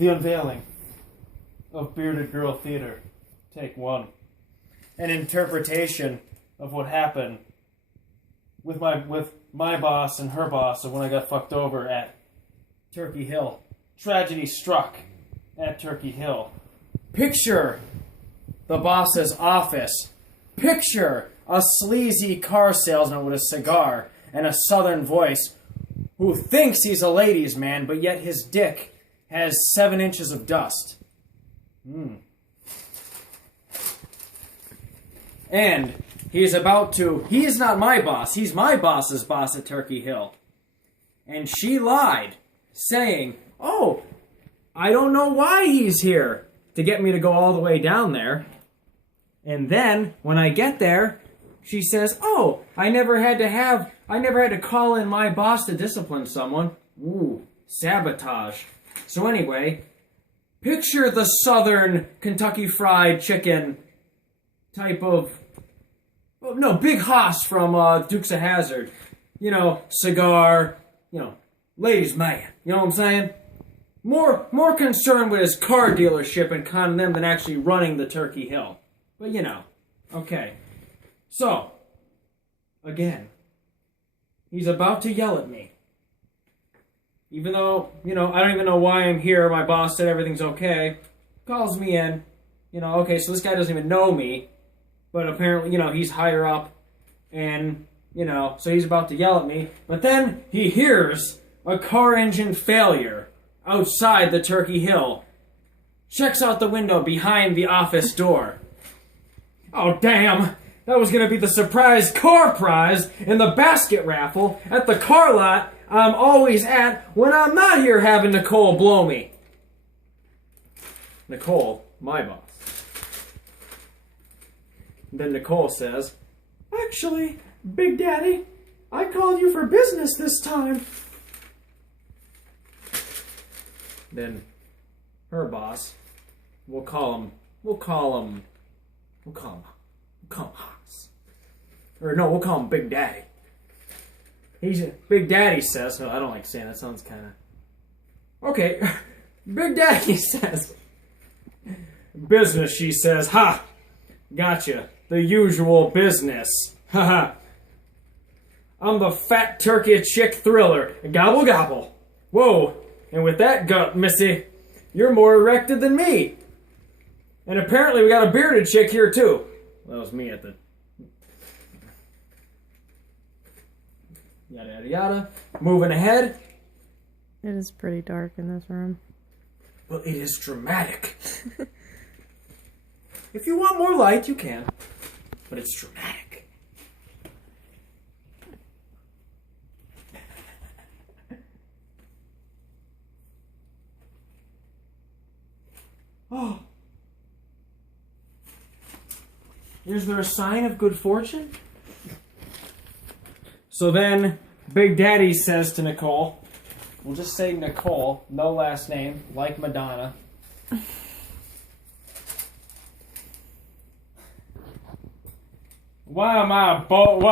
The unveiling of Bearded Girl Theater, take one. An interpretation of what happened with my boss and her boss of when I got fucked over at Turkey Hill. Tragedy struck at Turkey Hill. Picture the boss's office. Picture a sleazy car salesman with a cigar and a southern voice who thinks he's a ladies' man, but yet his dick has 7 inches of dust. And he's not my boss, he's my boss's boss at Turkey Hill. And she lied, saying, oh, I don't know why he's here, to get me to go all the way down there. And then, when I get there, she says, oh, I never had to call in my boss to discipline someone. Ooh, sabotage. So anyway, picture the southern Kentucky Fried Chicken type of... Oh, no, Big Hoss from Dukes of Hazzard. You know, cigar, ladies' man. You know what I'm saying? More concerned with his car dealership and conning them than actually running the Turkey Hill. But okay. So, again, he's about to yell at me. Even though, I don't even know why I'm here. My boss said everything's okay. Calls me in. Okay, so this guy doesn't even know me. But apparently, he's higher up. And, so he's about to yell at me. But then he hears a car engine failure outside the Turkey Hill. Checks out the window behind the office door. Oh, damn. That was going to be the surprise car prize in the basket raffle at the car lot I'm always at when I'm not here having Nicole blow me. Nicole, my boss. Then Nicole says, actually, Big Daddy, I called you for business this time. Then her boss, we'll call him Hans. Or no, we'll call him Big Daddy. Big Daddy says, no, I don't like saying that, sounds kind of... Okay, Big Daddy says, business, she says, ha, gotcha, the usual business, haha. I'm the fat turkey chick thriller, gobble gobble. Whoa, and with that gut, missy, you're more erected than me. And apparently we got a bearded chick here too. That was me at the... Yada, yada, yada. Moving ahead. It is pretty dark in this room. Well, it is dramatic. If you want more light, you can. But it's dramatic. Oh. Is there a sign of good fortune? So then, Big Daddy says to Nicole, we'll just say Nicole, no last name, like Madonna. Why am I bold,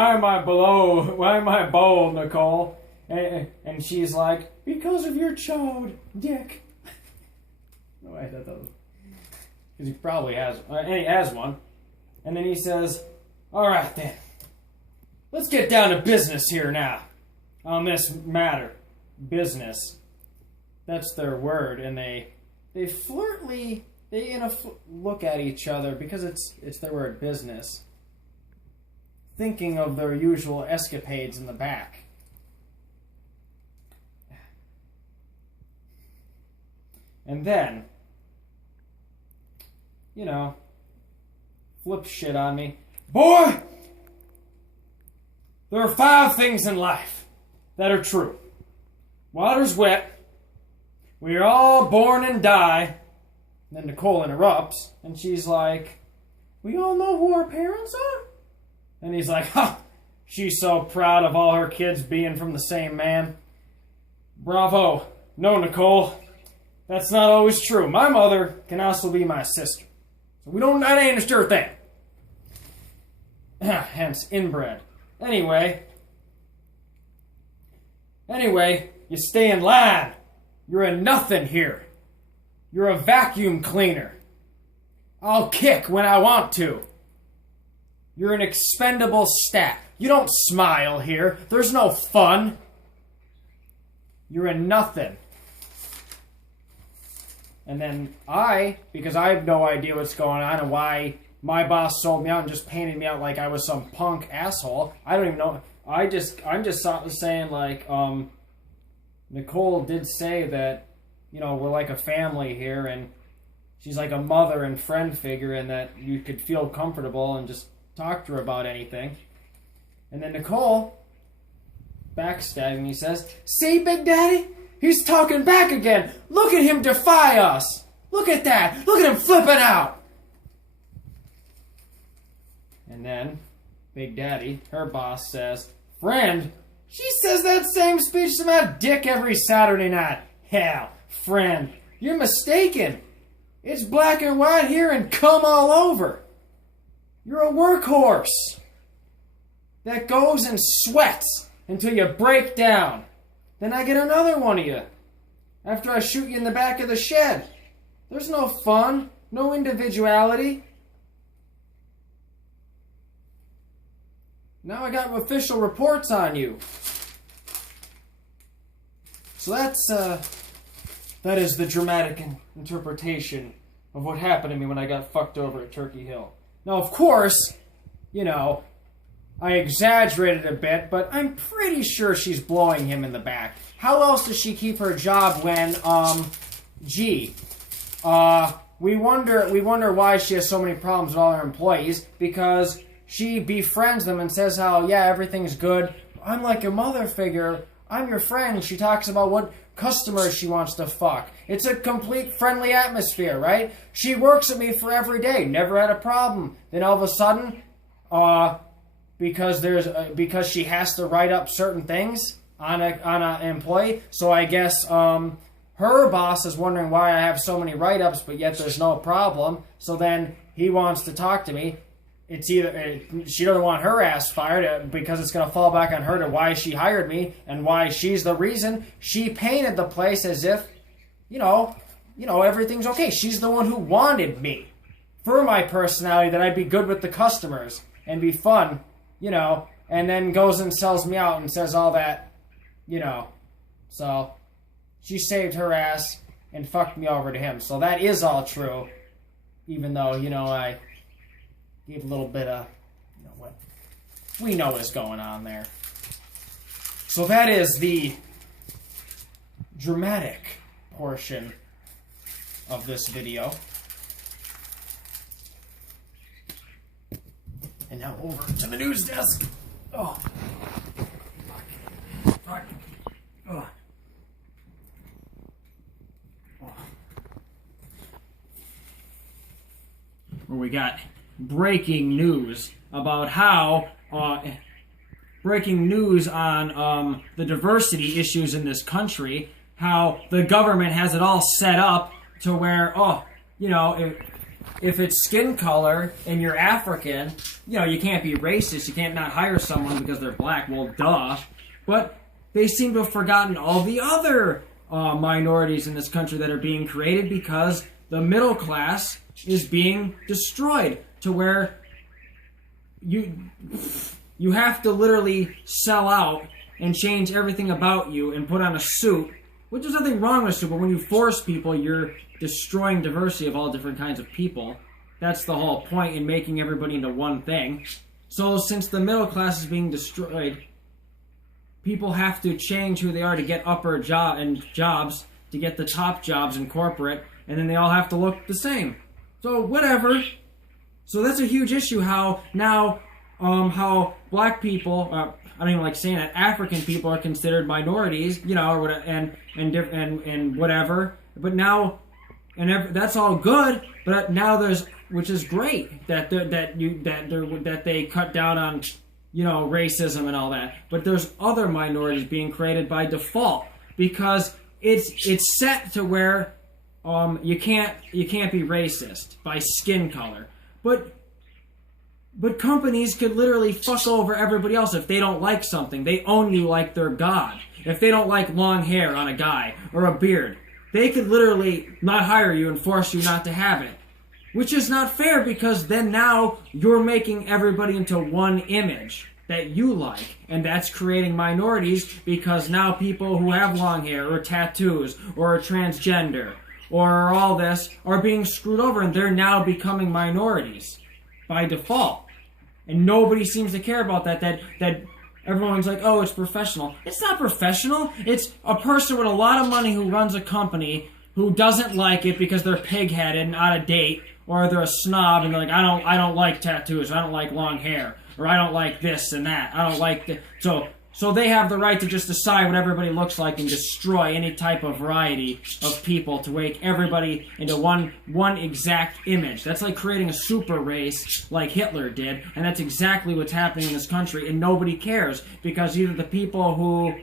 Nicole? And she's like, because of your chode, dick. No, I thought that was... Because he probably has... And he has one. And then he says, all right then. Let's get down to business here now. On this matter. Business. That's their word. And they flirtly... They look at each other because it's their word, business. Thinking of their usual escapades in the back. And then... flip shit on me. Boy! There are 5 things in life that are true. Water's wet. We are all born and die. And then Nicole interrupts, and she's like, we all know who our parents are? And he's like, she's so proud of all her kids being from the same man. Bravo. No, Nicole. That's not always true. My mother can also be my sister. So that ain't a sure thing. Hence, inbred. Anyway, you stay in line. You're a nothing here. You're a vacuum cleaner. I'll kick when I want to. You're an expendable stat. You don't smile here. There's no fun. You're a nothing. And then because I have no idea what's going on and why my boss sold me out and just painted me out like I was some punk asshole. I don't even know. I'm just saying, like, Nicole did say that, you know, we're like a family here, and she's like a mother and friend figure, and that you could feel comfortable and just talk to her about anything. And then Nicole, backstabbing me, says, "See, Big Daddy? He's talking back again. Look at him defy us. Look at that. Look at him flipping out." And then Big Daddy, her boss, says, "Friend? She says that same speech to my dick every Saturday night. Hell, friend, you're mistaken. It's black and white here and cum all over. You're a workhorse that goes and sweats until you break down. Then I get another one of you after I shoot you in the back of the shed. There's no fun, no individuality. Now I got official reports on you." So that is the dramatic interpretation of what happened to me when I got fucked over at Turkey Hill. Now, of course, you know, I exaggerated a bit, but I'm pretty sure she's blowing him in the back. How else does she keep her job when, we wonder why she has so many problems with all her employees, because she befriends them and says how, yeah, everything's good. I'm like a mother figure. I'm your friend. She talks about what customers she wants to fuck. It's a complete friendly atmosphere, right? She works with me for every day. Never had a problem. Then all of a sudden, because she has to write up certain things on an employee, so I guess her boss is wondering why I have so many write-ups, but yet there's no problem. So then he wants to talk to me. It's either she doesn't want her ass fired because it's going to fall back on her to why she hired me and why she's the reason. She painted the place as if, you know, everything's okay. She's the one who wanted me for my personality, that I'd be good with the customers and be fun, you know, and then goes and sells me out and says all that, you know. So she saved her ass and fucked me over to him. So that is all true, even though, you know, I gave a little bit of, you know, what we know is going on there. So that is the dramatic portion of this video. And now over to the news desk. Oh. Fuck. Oh. Where we got breaking news about how breaking news on the diversity issues in this country, how the government has it all set up to where, you know, if it's skin color and you're African, you know, you can't be racist, you can't not hire someone because they're black, well, duh. But they seem to have forgotten all the other minorities in this country that are being created, because the middle class is being destroyed to where you have to literally sell out and change everything about you and put on a suit, which is nothing wrong with a suit, but when you force people, you're destroying diversity of all different kinds of people. That's the whole point in making everybody into one thing. So since the middle class is being destroyed, people have to change who they are to get upper jobs, to get the top jobs in corporate, and then they all have to look the same. So whatever. So that's a huge issue. How now, how black people, I don't even like saying that, African people are considered minorities, you know, or whatever, and whatever. But now, that's all good. But now there's, which is great that they cut down on, you know, racism and all that. But there's other minorities being created by default, because it's set to where you can't be racist by skin color. But companies could literally fuck over everybody else if they don't like something. They own you like they're God. If they don't like long hair on a guy or a beard, they could literally not hire you and force you not to have it. Which is not fair, because then now you're making everybody into one image that you like, and that's creating minorities, because now people who have long hair or tattoos or are transgender or all this are being screwed over, and they're now becoming minorities by default. And nobody seems to care about that everyone's like, oh, it's professional. It's not professional. It's a person with a lot of money who runs a company who doesn't like it because they're pig-headed and out of date, or they're a snob and they're like, I don't like tattoos, I don't like long hair, or I don't like this and that, I don't like this. So they have the right to just decide what everybody looks like and destroy any type of variety of people to make everybody into one exact image. That's like creating a super race like Hitler did, and that's exactly what's happening in this country, and nobody cares, because either the people who,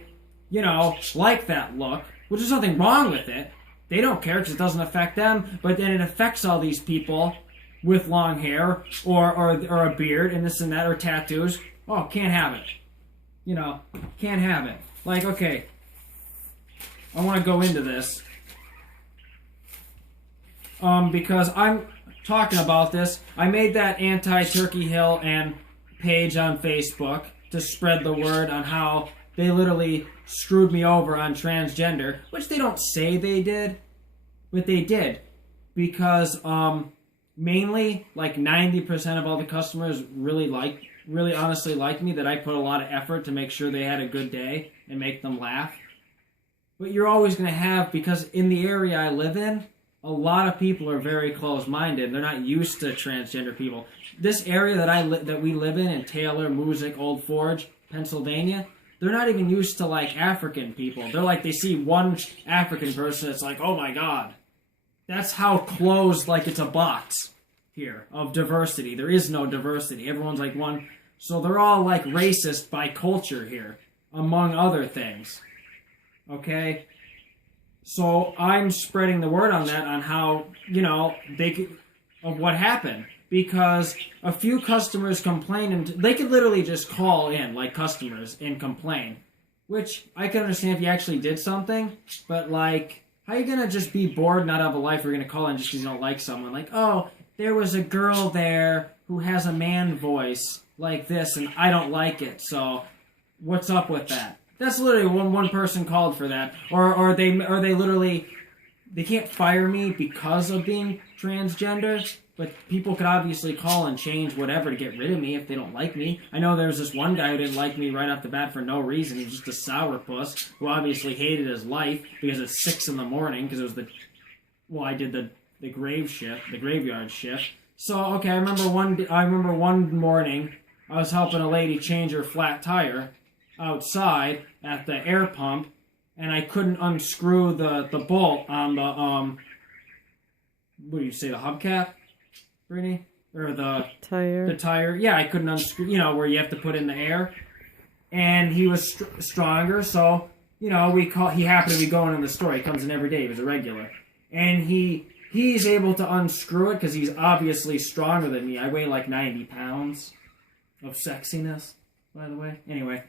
like that look, which is nothing wrong with it, they don't care because it doesn't affect them, but then it affects all these people with long hair or a beard and this and that, or tattoos. Oh, can't have it. Can't have it. Like, okay, I want to go into this because I'm talking about this. I made that anti-Turkey Hill and page on Facebook to spread the word on how they literally screwed me over on transgender, which they don't say they did, but they did, because mainly like 90% of all the customers really honestly like me, that I put a lot of effort to make sure they had a good day and make them laugh. But you're always going to have, because in the area I live in, a lot of people are very close-minded. They're not used to transgender people. This area that we live in Taylor, Music, Old Forge, Pennsylvania, they're not even used to like African people. They're like, they see one African person, it's like, oh my god. That's how closed, like it's a box here of diversity. There is no diversity. Everyone's like one. So they're all like racist by culture here, among other things. Okay? So I'm spreading the word on that, on how, of what happened. Because a few customers complained, and they could literally just call in, like customers, and complain. Which I can understand if you actually did something, but like, how are you going to just be bored, not have a life, you're going to call in just because you don't like someone? Like, oh, there was a girl there who has a man voice like this, and I don't like it, so what's up with that? That's literally one person called for that. Or they literally, they can't fire me because of being transgender, but people could obviously call and change whatever to get rid of me if they don't like me. I know there was this one guy who didn't like me right off the bat for no reason. He's just a sourpuss who obviously hated his life because it's 6 in the morning, because it was I did the graveyard shift. So, okay, I remember one morning I was helping a lady change her flat tire outside at the air pump, and I couldn't unscrew the bolt on the, what do you say, the hubcap, Brittany? Or the tire. The tire. Yeah, I couldn't unscrew, where you have to put in the air. And he was stronger, so, he happened to be going in the store. He comes in every day. He was a regular. And he's able to unscrew it because he's obviously stronger than me. I weigh like 90 pounds of sexiness, by the way. Anyway,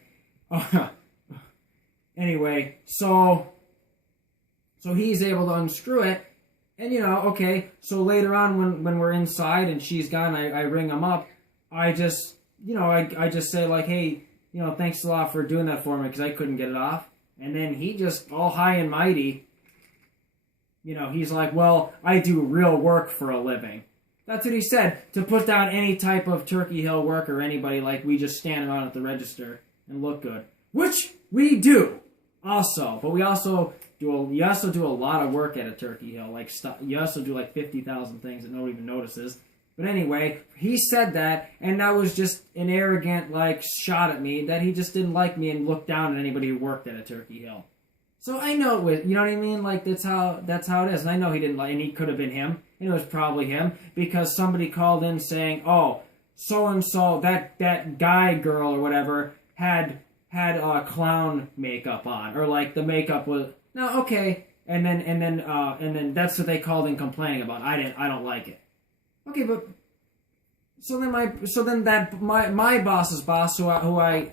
so he's able to unscrew it, and okay, so later on when we're inside and she's gone, I ring him up, I just say like, hey, thanks a lot for doing that for me because I couldn't get it off, and then he just, all high and mighty, he's like, well, I do real work for a living. That's what he said, to put down any type of Turkey Hill work or anybody, like we just stand around at the register and look good. Which we do, also. But you also do a lot of work at a Turkey Hill. Like you also do like 50,000 things that nobody even notices. But anyway, he said that, and that was just an arrogant like shot at me that he just didn't like me and looked down at anybody who worked at a Turkey Hill. So I know it was, you know what I mean? Like that's how it is. And I know he didn't like, and he could have been him. And it was probably him because somebody called in saying, "Oh, so and so, that guy, girl, or whatever had clown makeup on, or like the makeup was no okay." And then that's what they called in complaining about. I don't like it. Okay, but so then my boss's boss, who I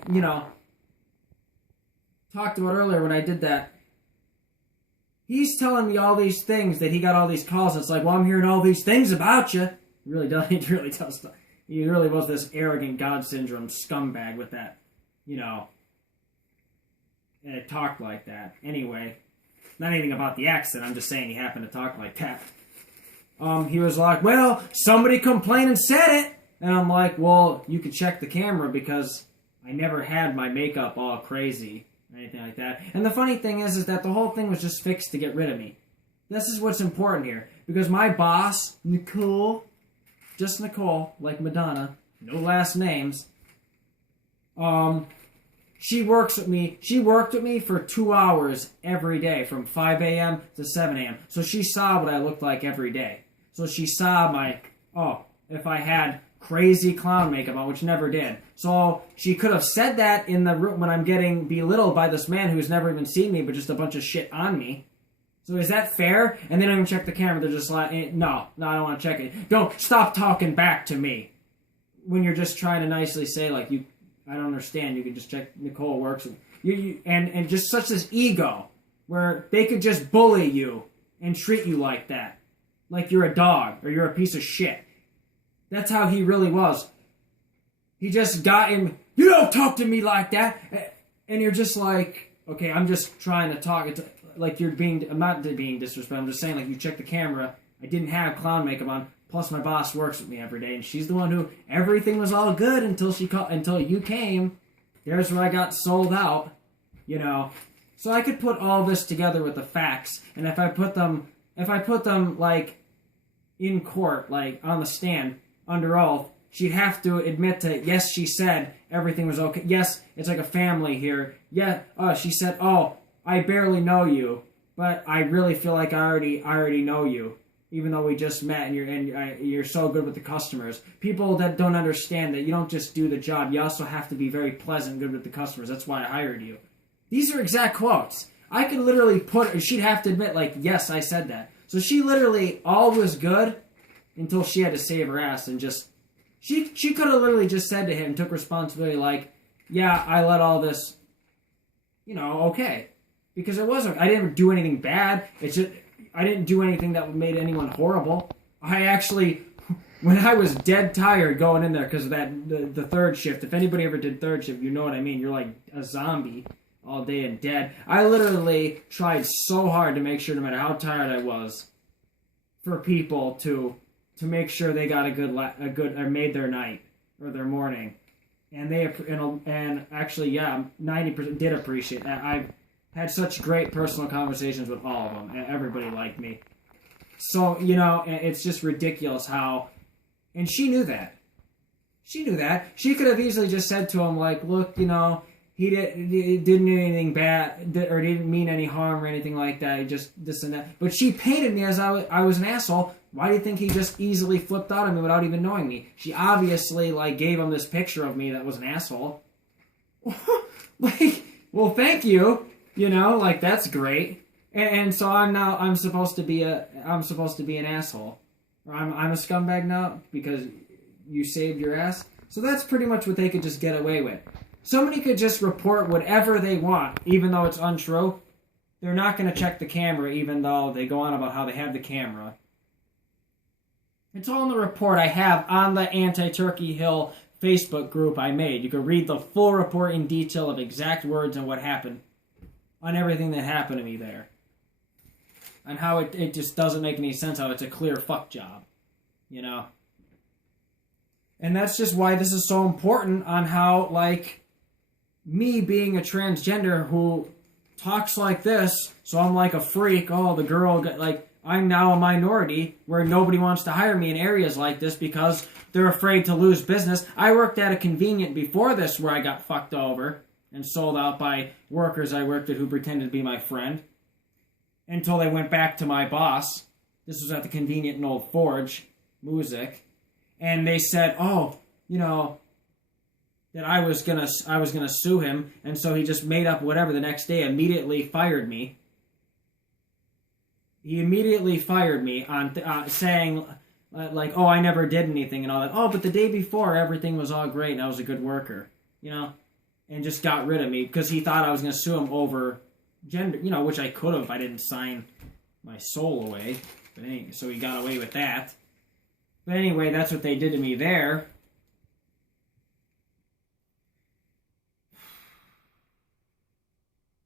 talked about earlier when I did that, He's telling me all these things that he got all these calls. And it's like, well, I'm hearing all these things about you. He really does. He really does. He really was this arrogant God syndrome scumbag with that, and it talked like that. Anyway, not anything about the accident. I'm just saying he happened to talk like that. He was like, well, somebody complained and said it. And I'm like, well, you could check the camera because I never had my makeup all crazy or anything like that. And the funny thing is that the whole thing was just fixed to get rid of me. This is what's important here. Because my boss, Nicole, just Nicole, like Madonna, no last names, she works with me. She worked with me for 2 hours every day from 5 a.m. to 7 a.m. So she saw what I looked like every day. So she saw if I had crazy clown makeup on, which never did. So she could have said that in the room when I'm getting belittled by this man who's never even seen me, but just a bunch of shit on me. So is that fair? And they don't even check the camera. They're just like, no, I don't want to check it. Don't stop talking back to me. When you're just trying to nicely say, like, I don't understand. You can just check Nicole works. And just such this ego where they could just bully you and treat you like that. Like you're a dog or you're a piece of shit. That's how he really was. He just got him, you don't talk to me like that. And you're just like, okay, I'm just trying to talk. It's like I'm not being disrespectful. I'm just saying, like, you check the camera. I didn't have clown makeup on. Plus, my boss works with me every day, and she's the one who everything was all good until you came. There's where I got sold out, So I could put all this together with the facts, and if I put them like in court, like on the stand under oath, she'd have to admit to, yes, she said everything was okay. Yes, it's like a family here. Yeah, she said, oh, I barely know you, but I really feel like I already know you. Even though we just met and you're so good with the customers. People that don't understand that you don't just do the job, you also have to be very pleasant, good with the customers. That's why I hired you. These are exact quotes. I could literally she'd have to admit, like, yes, I said that. So she literally, all was good until she had to save her ass and just, she could have literally just said to him, took responsibility, like, yeah, I let all this, okay. Because it wasn't, I didn't do anything bad. It's just, I didn't do anything that made anyone horrible. I actually, when I was dead tired going in there because of the third shift, if anybody ever did third shift, you know what I mean. You're like a zombie all day and dead. I literally tried so hard to make sure, no matter how tired I was, for people to make sure they got a good or made their night or their morning, and actually, yeah, 90% did appreciate that. I've had such great personal conversations with all of them, and everybody liked me. So, it's just ridiculous how... And she knew that. She She could have easily just said to him, like, look, he didn't do anything bad, or didn't mean any harm or anything like that. He just this and that. But she painted me as I was an asshole. Why do you think he just easily flipped out on me without even knowing me? She obviously, like, gave him this picture of me that was an asshole. Like, well, thank you. Like, that's great. And so I'm supposed to be an asshole. Or I'm a scumbag now because you saved your ass. So that's pretty much what they could just get away with. Somebody could just report whatever they want, even though it's untrue. They're not going to check the camera, even though they go on about how they have the camera. It's all in the report I have on the Anti-Turkey Hill Facebook group I made. You can read the full report in detail of exact words and what happened. On everything that happened to me there. And how it just doesn't make any sense how it's a clear fuck job. And that's just why this is so important on how, like, me being a transgender who talks like this, so I'm like a freak, the girl, like, I'm now a minority where nobody wants to hire me in areas like this because they're afraid to lose business. I worked at a convenient before this where I got fucked over and sold out by workers I worked with who pretended to be my friend until they went back to my boss. This was at the convenient in Old Forge, Music, and they said, that I was gonna sue him, and so he just made up whatever the next day. Immediately fired me. He immediately fired me on saying, like, I never did anything and all that. But the day before everything was all great and I was a good worker, and just got rid of me because he thought I was going to sue him over gender, which I could have if I didn't sign my soul away. But anyway, so he got away with that. But anyway, that's what they did to me there.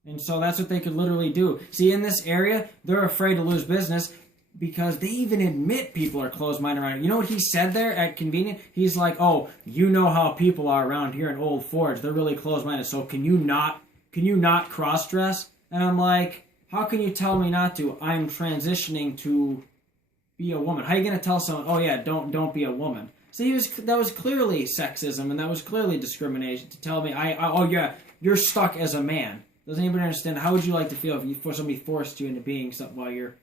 And so that's what they could literally do. See, in this area, they're afraid to lose business because they even admit people are closed-minded around here. You know what he said there at Convenient? He's like, oh, you know how people are around here in Old Forge. They're really closed-minded, so can you not cross-dress? And I'm like, how can you tell me not to? I'm transitioning to be a woman. How are you going to tell someone, oh yeah, don't be a woman? See, that was clearly sexism, and that was clearly discrimination to tell me, oh yeah, you're stuck as a man. Doesn't anybody understand? How would you like to feel if somebody forced you into being something while you're...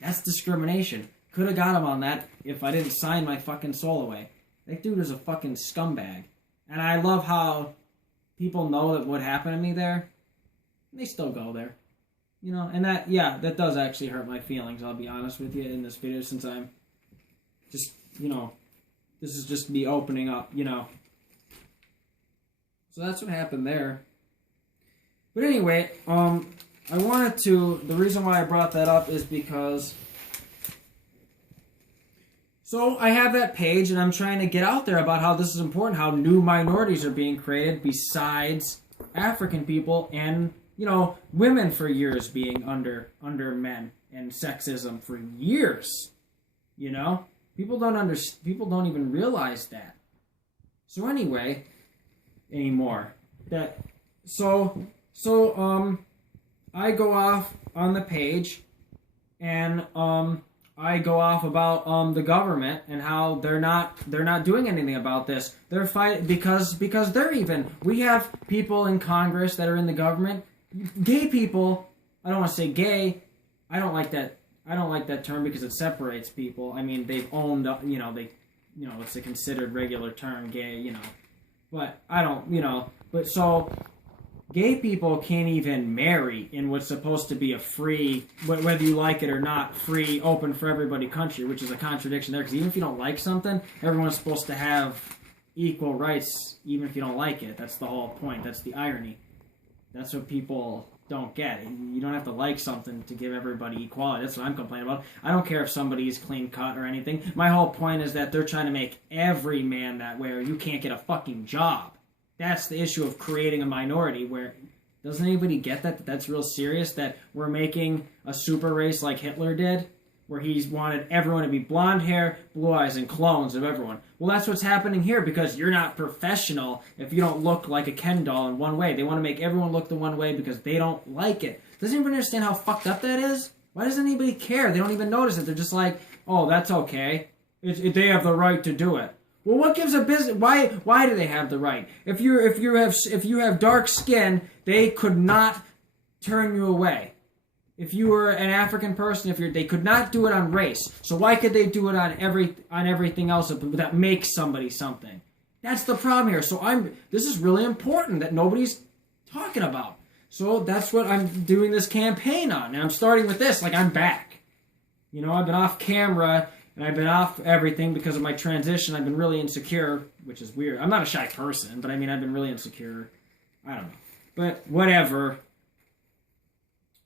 That's discrimination. Could have got him on that if I didn't sign my fucking soul away. That dude is a fucking scumbag. And I love how people know that what happened to me there, and they still go there. And that does actually hurt my feelings, I'll be honest with you, in this video, since I'm just, this is just me opening up, So that's what happened there. But anyway, the reason why I brought that up is because, so I have that page and I'm trying to get out there about how this is important, how new minorities are being created besides African people and, women for years being under men and sexism for years, People don't even realize that. So anyway, anymore, So, I go off on the page, and I go off about the government and how they're not doing anything about this. They're fighting because they're even. We have people in Congress that are in the government. Gay people. I don't want to say gay. I don't like that term because it separates people. I mean, they've owned up. It's a considered regular term, gay. But I don't. But so. Gay people can't even marry in what's supposed to be a free, whether you like it or not, free, open for everybody country, which is a contradiction there, because even if you don't like something, everyone's supposed to have equal rights, even if you don't like it. That's the whole point. That's the irony. That's what people don't get. You don't have to like something to give everybody equality. That's what I'm complaining about. I don't care if somebody's clean cut or anything. My whole point is that they're trying to make every man that way, or you can't get a fucking job. That's the issue of creating a minority where... Doesn't anybody get that that's real serious? That we're making a super race like Hitler did? Where he's wanted everyone to be blonde hair, blue eyes, and clones of everyone. Well, that's what's happening here because you're not professional if you don't look like a Ken doll in one way. They want to make everyone look the one way because they don't like it. Doesn't anybody understand how fucked up that is? Why doesn't anybody care? They don't even notice it. They're just like, oh, that's okay. They have the right to do it. Well, what gives a business? Why do they have the right? If you have dark skin, they could not turn you away. If you were an African person, they could not do it on race. So why could they do it on everything else that makes somebody something? That's the problem here. So this is really important that nobody's talking about. So that's what I'm doing this campaign on, and I'm starting with this. Like I'm back. I've been off camera. And I've been off everything because of my transition. I've been really insecure, which is weird. I'm not a shy person, but I've been really insecure. I don't know. But whatever.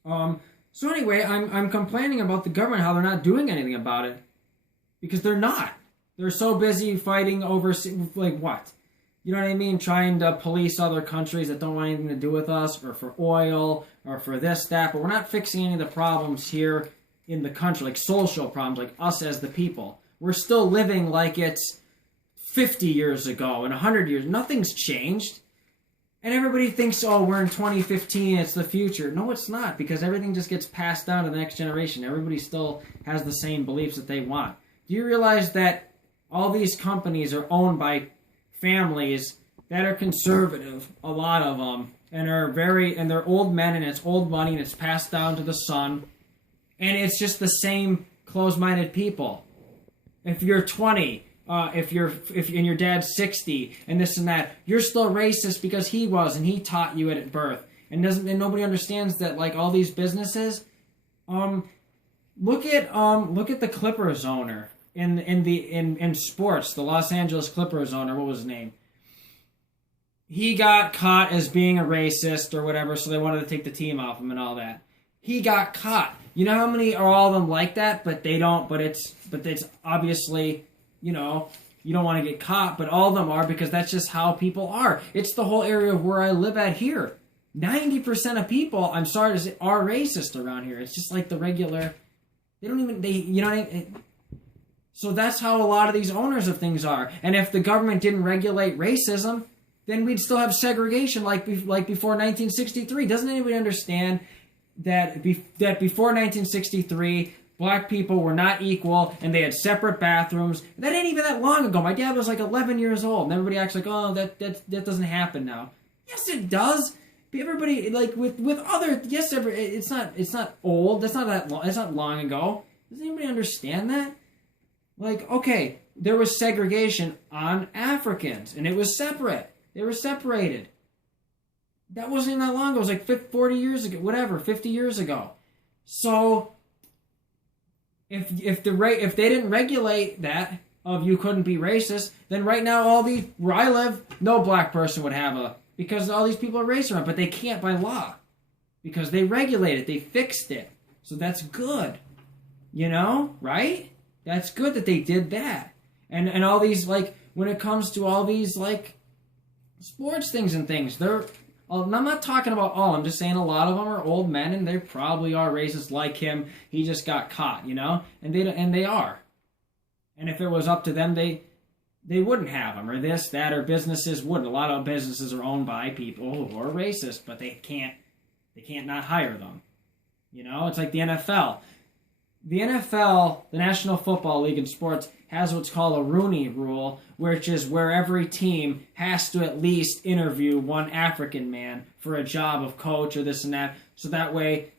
So anyway, I'm complaining about the government, how they're not doing anything about it. Because they're not. They're so busy fighting over, like what? You know what I mean? Trying to police other countries that don't want anything to do with us, or for oil, or for this, that. But we're not fixing any of the problems here in the country, like social problems, like us as the people. We're still living like it's 50 years ago and 100 years. Nothing's changed. And everybody thinks, oh, we're in 2015, it's the future. No, it's not, because everything just gets passed down to the next generation. Everybody still has the same beliefs that they want. Do you realize that all these companies are owned by families that are conservative, a lot of them, and they're old men, and it's old money, and it's passed down to the son. And it's just the same closed-minded people. If you're 20, if your dad's 60, and this and that, you're still racist because he was, and he taught you it at birth. And nobody understands that, like all these businesses. Look at the Clippers owner in sports, the Los Angeles Clippers owner. What was his name? he got caught as being a racist or whatever, so they wanted to take the team off him and all that. He got caught. You know how many are all of them like that, but they don't, but it's obviously, you know, you don't want to get caught, but all of them are because that's just how people are. It's the whole area of where I live at here. 90% of people, I'm sorry to say, are racist around here. It's just like the regular, you know what I mean? So that's how a lot of these owners of things are. And if the government didn't regulate racism, then we'd still have segregation like before 1963. Doesn't anybody understand that before 1963, black people were not equal and they had separate bathrooms? That ain't even that long ago. My dad was like 11 years old, and everybody acts like, oh, that doesn't happen now. Yes, it does. Everybody, like with other, yes, it's not old. That's not that long. It's not long ago. Does anybody understand that? Like, okay, there was segregation on Africans, and it was separate. They were separated. That wasn't even that long ago. It was like 40 years ago, whatever, 50 years ago. So, if they didn't regulate that of you couldn't be racist, then right now where I live, no black person would have because all these people are racist around, but they can't by law because they regulate it, they fixed it. So that's good, you know, right? That's good that they did that. And all these, like, when it comes to all these, like, sports things and things, I'm not talking about all. I'm just saying a lot of them are old men, and they probably are racist like him. He just got caught, you know, and they are. And if it was up to them, they wouldn't have them, or this, that, or businesses wouldn't. A lot of businesses are owned by people who are racist, but they can't not hire them. You know, it's like the NFL. The NFL, the National Football League in sports, has what's called a Rooney Rule, which is where every team has to at least interview one African man for a job of coach or this and that. So that way,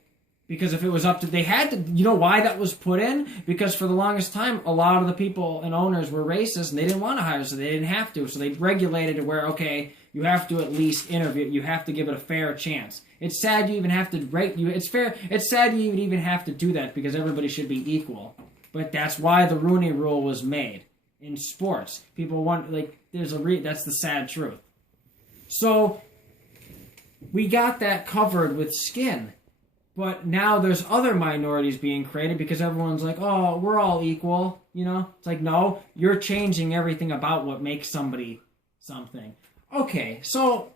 because if it was up to, they had to, you know why that was put in? Because for the longest time, a lot of the people and owners were racist, and they didn't want to hire, so they didn't have to. So they regulated it where, okay, you have to at least interview, you have to give it a fair chance. It's sad you even have to rate you. It's sad you even have to do that because everybody should be equal. But that's why the Rooney Rule was made in sports. People want, like, that's the sad truth. So we got that covered with skin. But now there's other minorities being created because everyone's like, oh, we're all equal, you know? It's like, no, you're changing everything about what makes somebody something. Okay, so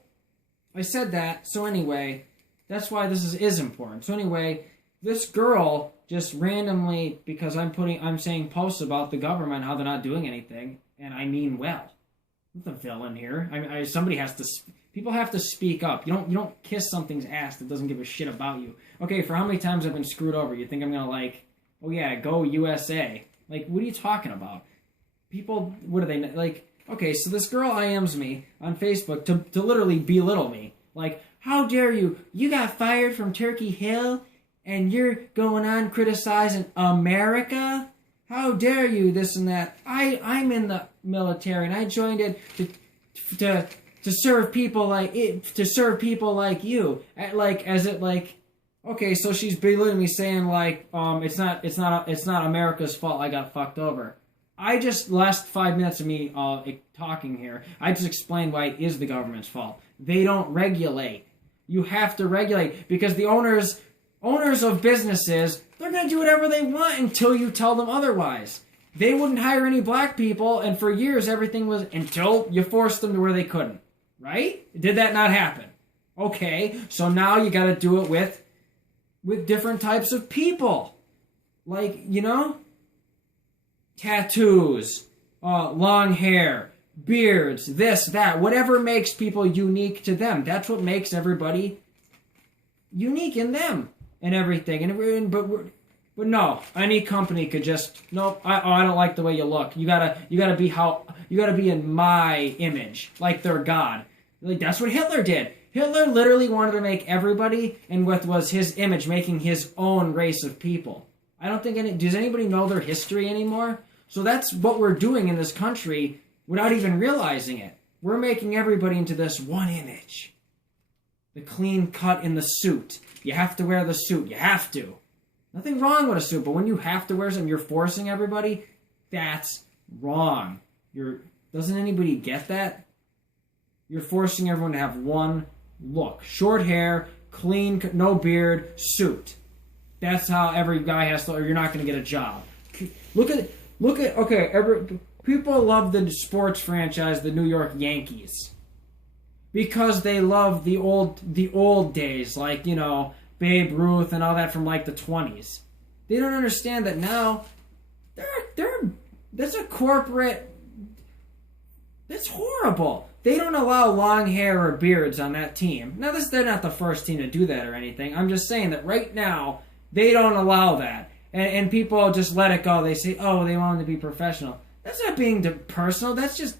I said that. So anyway, that's why this is important. So anyway, this girl just randomly, because I'm saying posts about the government, how they're not doing anything, and I mean well. I'm not the villain here. Somebody has to. People have to speak up. You don't kiss something's ass that doesn't give a shit about you. Okay, for how many times I've been screwed over, you think I'm gonna like, oh yeah, go USA? Like, what are you talking about? People, what are they like? Okay, so this girl IMs me on Facebook to literally belittle me. Like, how dare you? You got fired from Turkey Hill, and you're going on criticizing America? How dare you? This and that. I'm in the military, and I joined it to serve people like you. Okay, so she's belittling me, saying like, it's not America's fault I got fucked over. I just, last 5 minutes of me talking here, I just explained why it is the government's fault. They don't regulate. You have to regulate because the owners of businesses, they're going to do whatever they want until you tell them otherwise. They wouldn't hire any black people, and for years everything was until you forced them to where they couldn't. Right? Did that not happen? Okay, so now you got to do it with different types of people. Like, you know, tattoos, long hair, beards, this, that, whatever makes people unique to them. That's what makes everybody unique in them and everything. But no, any company could just, nope, I don't like the way you look. You gotta be in my image, like they're God. Like, that's what Hitler did. Hitler literally wanted to make everybody in what was his image, making his own race of people. I don't think does anybody know their history anymore? So that's what we're doing in this country without even realizing it. We're making everybody into this one image. The clean cut in the suit. You have to wear the suit. You have to. Nothing wrong with a suit, but when you have to wear something, you're forcing everybody, that's wrong. Doesn't anybody get that? You're forcing everyone to have one look. Short hair, clean, no beard, suit. That's how every guy has to, or you're not going to get a job. Look at, okay, people love the sports franchise, the New York Yankees. Because they love the old days, like, you know, Babe Ruth and all that from like the 20s. They don't understand that now, that's a corporate, that's horrible. They don't allow long hair or beards on that team. Now, they're not the first team to do that or anything. I'm just saying that right now, they don't allow that. And people just let it go. They say, oh, they want them to be professional. That's not being personal. That's just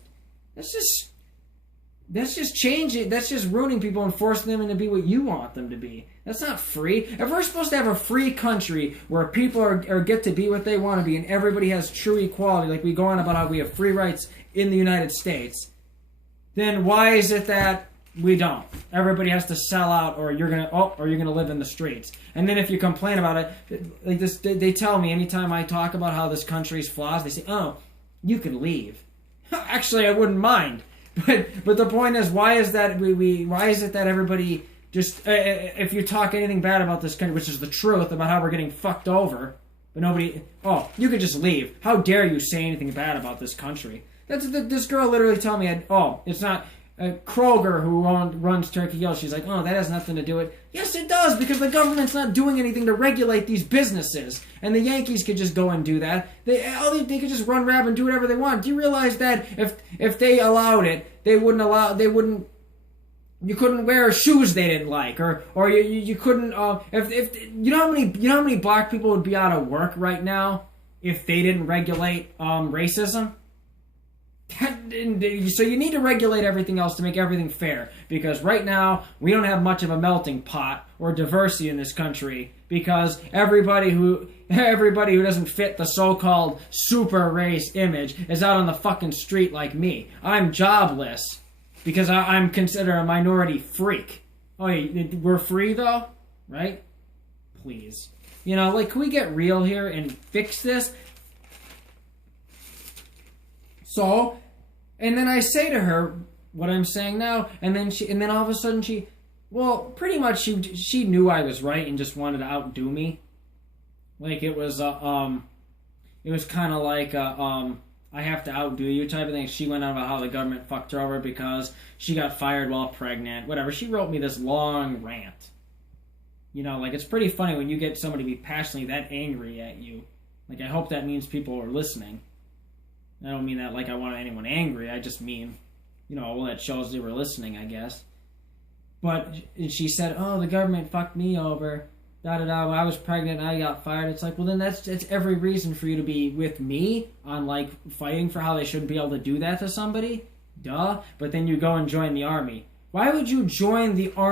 changing. That's just ruining people and forcing them to be what you want them to be. That's not free. If we're supposed to have a free country where people get to be what they want to be and everybody has true equality, like we go on about how we have free rights in the United States, then why is it that we don't? Everybody has to sell out, or you're gonna live in the streets. And then if you complain about it, like this, they tell me anytime I talk about how this country's flaws, they say, "Oh, you can leave." Actually, I wouldn't mind. But the point is, why is that why is it that everybody just if you talk anything bad about this country, which is the truth about how we're getting fucked over, but nobody, oh, you could just leave. How dare you say anything bad about this country? This girl literally told me, it's not Kroger who runs Turkey Hill. She's like, oh, that has nothing to do with it. Yes, it does, because the government's not doing anything to regulate these businesses. And the Yankees could just go and do that. They could just run rap and do whatever they want. Do you realize that if they allowed it, you couldn't wear shoes they didn't like, or you couldn't if you know how many black people would be out of work right now if they didn't regulate racism? So you need to regulate everything else to make everything fair, because right now we don't have much of a melting pot or diversity in this country, because everybody who doesn't fit the so-called super race image is out on the fucking street like me. I'm jobless because I'm considered a minority freak. Oh, we're free though, right? Please, can we get real here and fix this? So, and then I say to her what I'm saying now, and then all of a sudden pretty much she knew I was right and just wanted to outdo me. Like it was kind of like I have to outdo you type of thing. She went on about how the government fucked her over because she got fired while pregnant. Whatever. She wrote me this long rant. It's pretty funny when you get somebody to be passionately that angry at you. Like, I hope that means people are listening. I don't mean that like I want anyone angry. I just mean, that shows they were listening, I guess. But she said, oh, the government fucked me over. Da-da-da, when I was pregnant and I got fired. It's like, well, then that's every reason for you to be with me on, like, fighting for how they shouldn't be able to do that to somebody. Duh. But then you go and join the army. Why would you join the army?